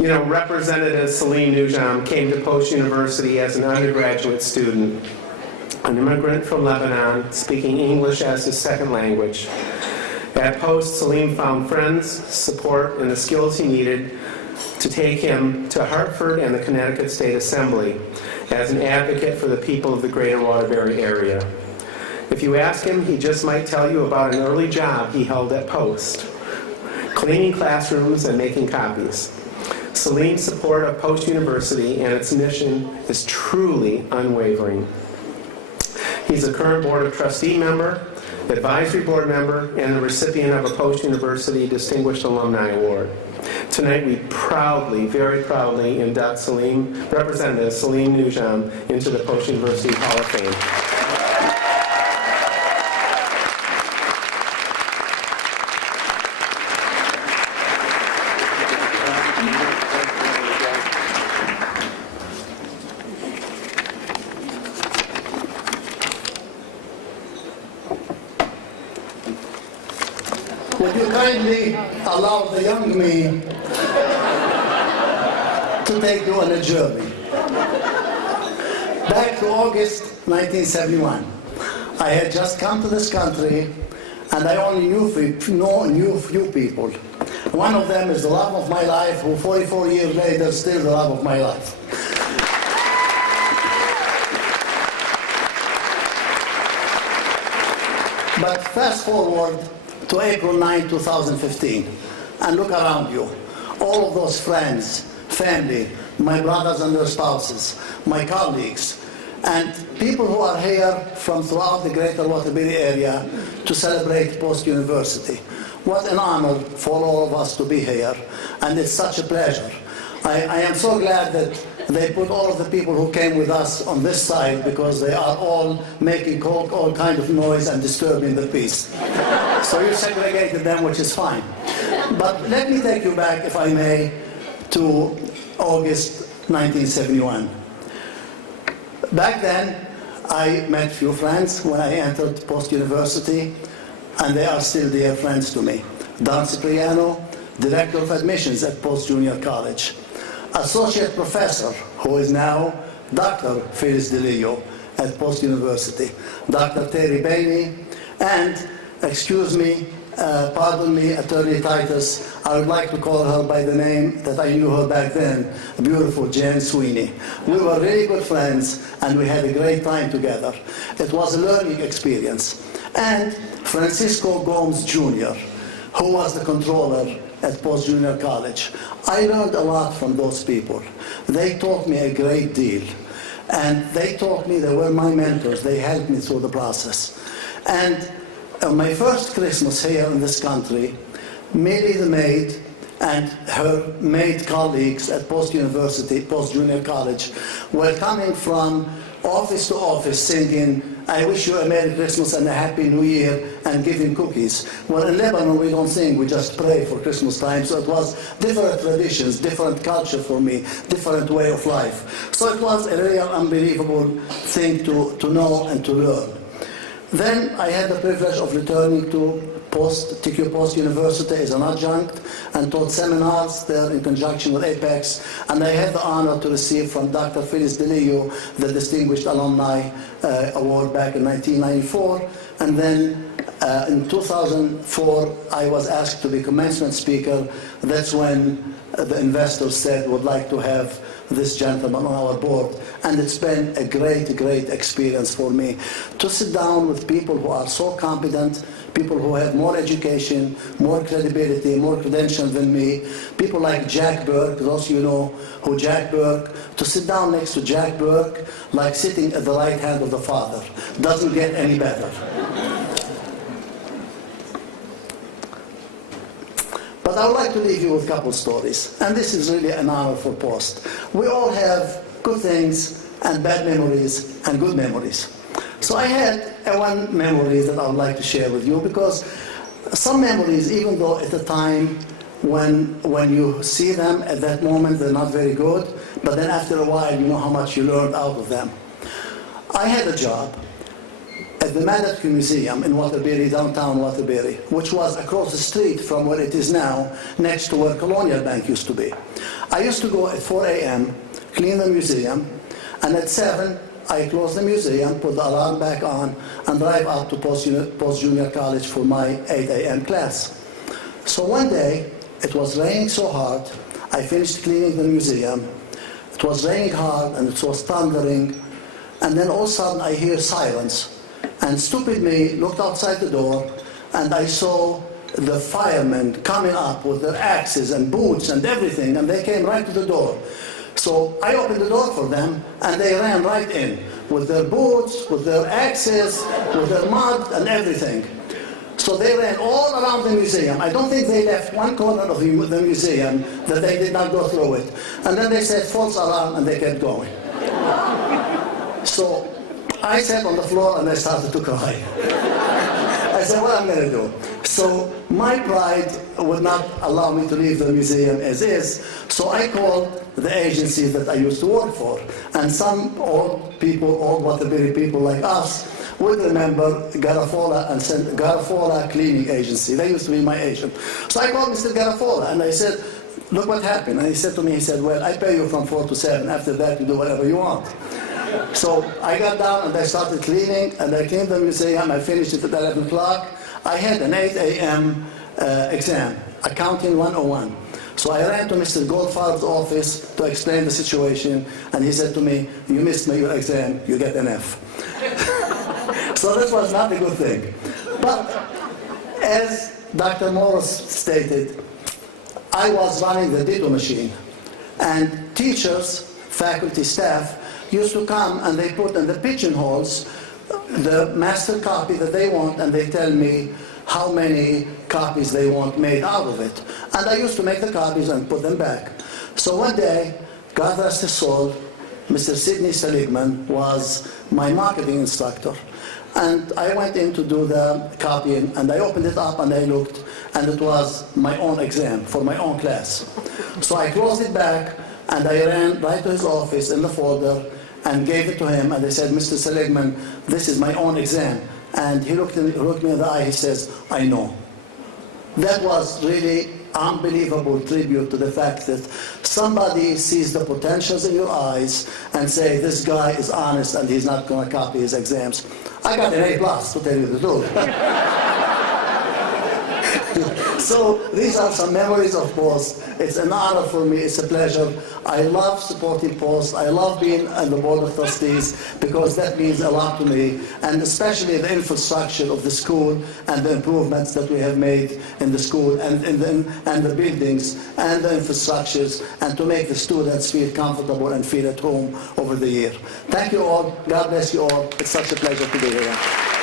You know, Representative Salim Noujaim came to Post University as an undergraduate student, an immigrant from Lebanon, speaking English as his second language. At Post, Salim found friends, support, and the skills he needed to take him to Hartford and the Connecticut State Assembly as an advocate for the people of the greater Waterbury area. If you ask him, he just might tell you about an early job he held at Post, cleaning classrooms and making copies. Salim's support of Post University and its mission is truly unwavering. He's a current Board of Trustee member, advisory board member, and the recipient of a Post University Distinguished Alumni Award. Tonight we proudly, very proudly, induct Representative Salim Noujaim into the Post University Hall of Fame. Would you kindly allow the young me to take you on a journey? Back to August 1971. I had just come to this country and I only knew few people. One of them is the love of my life, who 44 years later is still the love of my life. But fast forward to April 9, 2015, and look around you. All of those friends, family, my brothers and their spouses, my colleagues, and people who are here from throughout the greater Waterbury area to celebrate Post University. What an honor for all of us to be here, and it's such a pleasure. I am so glad that they put all of the people who came with us on this side, because they are all making all kind of noise and disturbing the peace. So you segregated them, which is fine. But let me take you back, if I may, to August 1971. Back then, I met few friends when I entered Post University, and they are still dear friends to me. Don Cipriano, Director of Admissions at Post Junior College. Associate Professor, who is now Dr. Phyllis DeLeo at Post University. Dr. Terry Bainey, and, excuse me, pardon me, Attorney Titus, I would like to call her by the name that I knew her back then, beautiful Jane Sweeney. We were really good friends, and we had a great time together. It was a learning experience. And Francisco Gomes Jr., who was the controller at Post Junior College. I learned a lot from those people. They taught me a great deal. And they taught me, they were my mentors, they helped me through the process. And on my first Christmas here in this country, Millie the maid and her maid colleagues at Post University, Post Junior College, were coming from office to office singing, "I wish you a Merry Christmas and a Happy New Year," and giving cookies. Well, in Lebanon we don't sing, we just pray for Christmas time, so it was different traditions, different culture for me, different way of life. So it was a real unbelievable thing to know and to learn. Then I had the privilege of returning to TQ Post University as an adjunct and taught seminars there in conjunction with Apex, and I had the honor to receive from Dr. Phyllis DeLeo the Distinguished Alumni Award back in 1994, and then in 2004 I was asked to be commencement speaker. That's when the investors said would like to have this gentleman on our board, and it's been a great, great experience for me to sit down with people who are so competent, people who have more education, more credibility, more credentials than me, people like Jack Burke, those of you know who Jack Burke, to sit down next to Jack Burke like sitting at the right hand of the Father. Doesn't get any better. But I would like to leave you with a couple stories, and this is really an honor for Post. We all have good things and bad memories and good memories. So I had one memory that I would like to share with you, because some memories, even though at the time when you see them at that moment they're not very good, but then after a while you know how much you learned out of them. I had a job at the Mandatory Museum in Waterbury, downtown Waterbury, which was across the street from where it is now, next to where Colonial Bank used to be. I used to go at 4 a.m., clean the museum, and at 7, I close the museum, put the alarm back on, and drive up to post-junior college for my 8 a.m. class. So one day, it was raining so hard, I finished cleaning the museum. It was raining hard, and it was thundering, and then all of a sudden I hear sirens. And stupid me looked outside the door, and I saw the firemen coming up with their axes and boots and everything, and they came right to the door. So I opened the door for them, and they ran right in with their boots, with their axes, with their mud and everything. So they ran all around the museum. I don't think they left one corner of the museum that they did not go through it. And then they said false alarm, and they kept going. So I sat on the floor and I started to cry. I said, what am I going to do? So my pride would not allow me to leave the museum as is, so I called the agency that I used to work for. And some old Waterbury people like us would remember Garafola and Garafola Cleaning Agency. They used to be my agent. So I called Mr. Garafola and I said, look what happened. And he said to me, well, I pay you from 4 to 7. After that, you do whatever you want. So I got down and I started cleaning, and I cleaned the museum. I finished it at 11 o'clock. I had an 8 a.m. Exam, Accounting 101. So I ran to Mr. Goldfarb's office to explain the situation, and he said to me, you missed your exam, you get an F. So this was not a good thing. But as Dr. Morris stated, I was running the Ditto machine, and teachers, faculty, staff, used to come and they put in the pigeonholes the master copy that they want, and they tell me how many copies they want made out of it. And I used to make the copies and put them back. So one day, God rest his soul, Mr. Sidney Seligman was my marketing instructor. And I went in to do the copying, and I opened it up and I looked, and it was my own exam for my own class. So I closed it back, and I ran right to his office in the folder and gave it to him, and I said, Mr. Seligman, this is my own exam. And he looked me in the eye, he says, I know. That was really unbelievable tribute to the fact that somebody sees the potentials in your eyes and say, this guy is honest and he's not going to copy his exams. I got an A+, to tell you the truth. So these are some memories of Post. It's an honor for me, it's a pleasure. I love supporting Post. I love being on the board of trustees because that means a lot to me, and especially the infrastructure of the school and the improvements that we have made in the school and the buildings and the infrastructures, and to make the students feel comfortable and feel at home over the year. Thank you all. God bless you all. It's such a pleasure to be here.